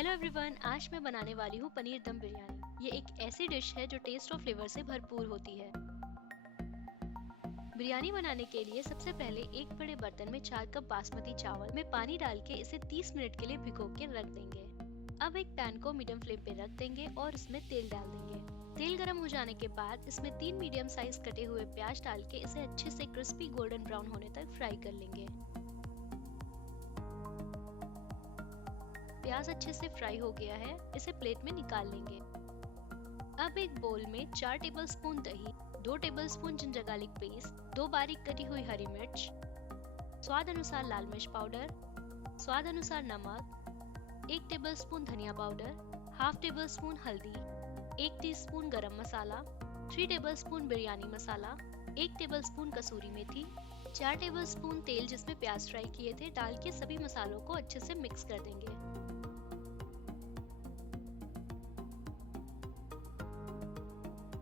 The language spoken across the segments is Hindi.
हेलो एवरीवन, आज मैं बनाने वाली हूँ पनीर दम बिरयानी। ये एक ऐसी डिश है जो टेस्ट और फ्लेवर से भरपूर होती है। बिरयानी बनाने के लिए सबसे पहले एक बड़े बर्तन में 4 कप बासमती चावल में पानी डाल के इसे 30 मिनट के लिए भिगो के रख देंगे। अब एक पैन को मीडियम फ्लेम पे रख देंगे और इसमें तेल डाल देंगे। तेल गर्म हो जाने के बाद इसमें 3 मीडियम साइज कटे हुए प्याज डाल के इसे अच्छे से क्रिस्पी गोल्डन ब्राउन होने तक फ्राई कर लेंगे। प्याज अच्छे से फ्राई हो गया है, इसे प्लेट में निकाल लेंगे। अब एक बोल में 4 टेबलस्पून दही, 2 टेबलस्पून जिंजर गार्लिक पेस्ट, 2 बारीक कटी हुई हरी मिर्च, स्वाद अनुसार लाल मिर्च पाउडर, स्वाद अनुसार नमक, 1 टेबलस्पून धनिया पाउडर, हाफ टेबलस्पून हल्दी, 1 टीस्पून गरम मसाला, 3 टेबलस्पून बिरयानी मसाला, 1 टेबलस्पून कसूरी मेथी, 4 टेबलस्पून तेल जिसमें प्याज फ्राई किए थे डाल के सभी मसालों को अच्छे से मिक्स कर देंगे।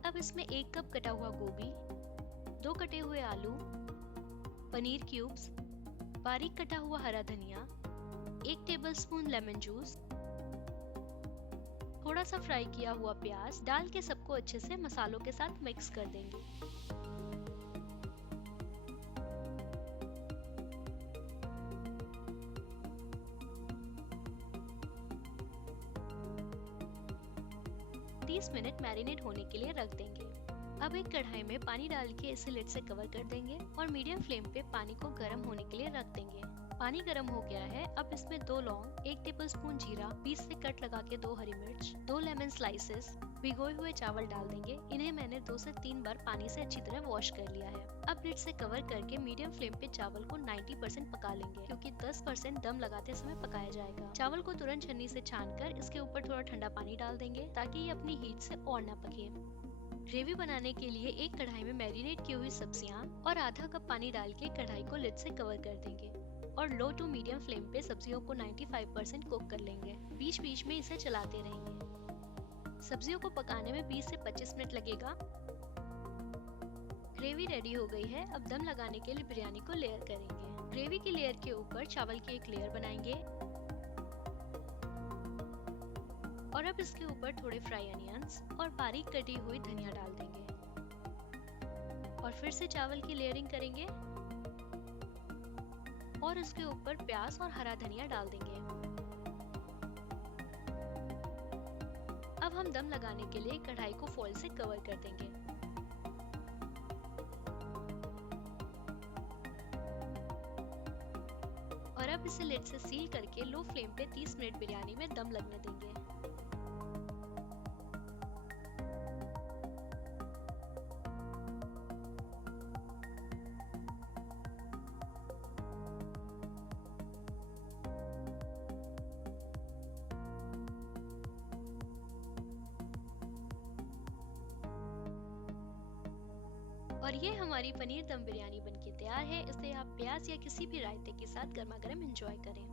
अब इसमें 1 कप कटा हुआ गोभी, 2 कटे हुए आलू, पनीर क्यूब्स, बारीक कटा हुआ हरा धनिया, 1 टेबलस्पून लेमन जूस, थोड़ा सा फ्राई किया हुआ प्याज डाल के सबको अच्छे से मसालों के साथ मिक्स कर देंगे। तीस मिनट मैरिनेट होने के लिए रख देंगे। अब एक कढ़ाई में पानी डाल के इसे लिड से कवर कर देंगे और मीडियम फ्लेम पे पानी को गर्म होने के लिए रख देंगे। पानी गर्म हो गया है, अब इसमें 2 लौंग, 1 टेबलस्पून जीरा, बीच से कट लगा के 2 हरी मिर्च, 2 लेमन स्लाइसेस, भिगोए हुए चावल डाल देंगे। इन्हें मैंने 2 से 3 बार पानी से अच्छी तरह वॉश कर लिया है। अब लिड से कवर करके मीडियम फ्लेम पे चावल को 90% पका लेंगे, क्योंकि 10% दम लगाते समय पकाया जाएगा। चावल को तुरंत छन्नी से छानकर इसके ऊपर थोड़ा ठंडा पानी डाल देंगे ताकि ये अपनी हीट से और ना पके। ग्रेवी बनाने के लिए एक कढ़ाई में मैरिनेट की हुई सब्जियां और आधा कप पानी डाल के कढ़ाई को लिड से कवर कर देंगे और लो टू मीडियम फ्लेम पे सब्जियों को 95% कुक कर लेंगे। बीच बीच में इसे चलाते रहेंगे। सब्जियों को पकाने में 20 से 25 मिनट लगेगा। ग्रेवी रेडी हो गई है। अब दम लगाने के लिए बिरयानी को लेयर करेंगे। ग्रेवी की लेयर के ऊपर चावल की एक लेयर बनाएंगे और अब इसके ऊपर थोड़े फ्राई अनियंस और बारीक कटी हुई धनिया डाल देंगे और फिर से चावल की लेयरिंग करेंगे और इसके ऊपर प्याज और हरा धनिया डाल देंगे। अब हम दम लगाने के लिए कढ़ाई को फॉइल से कवर कर देंगे। और अब इसे लिड से सील करके लो फ्लेम पे 30 मिनट बिरयानी में दम लगने देंगे। और ये हमारी पनीर दम बिरयानी बनके तैयार है। इसे आप प्याज या किसी भी रायते के साथ गर्मा गर्म एंजॉय करें।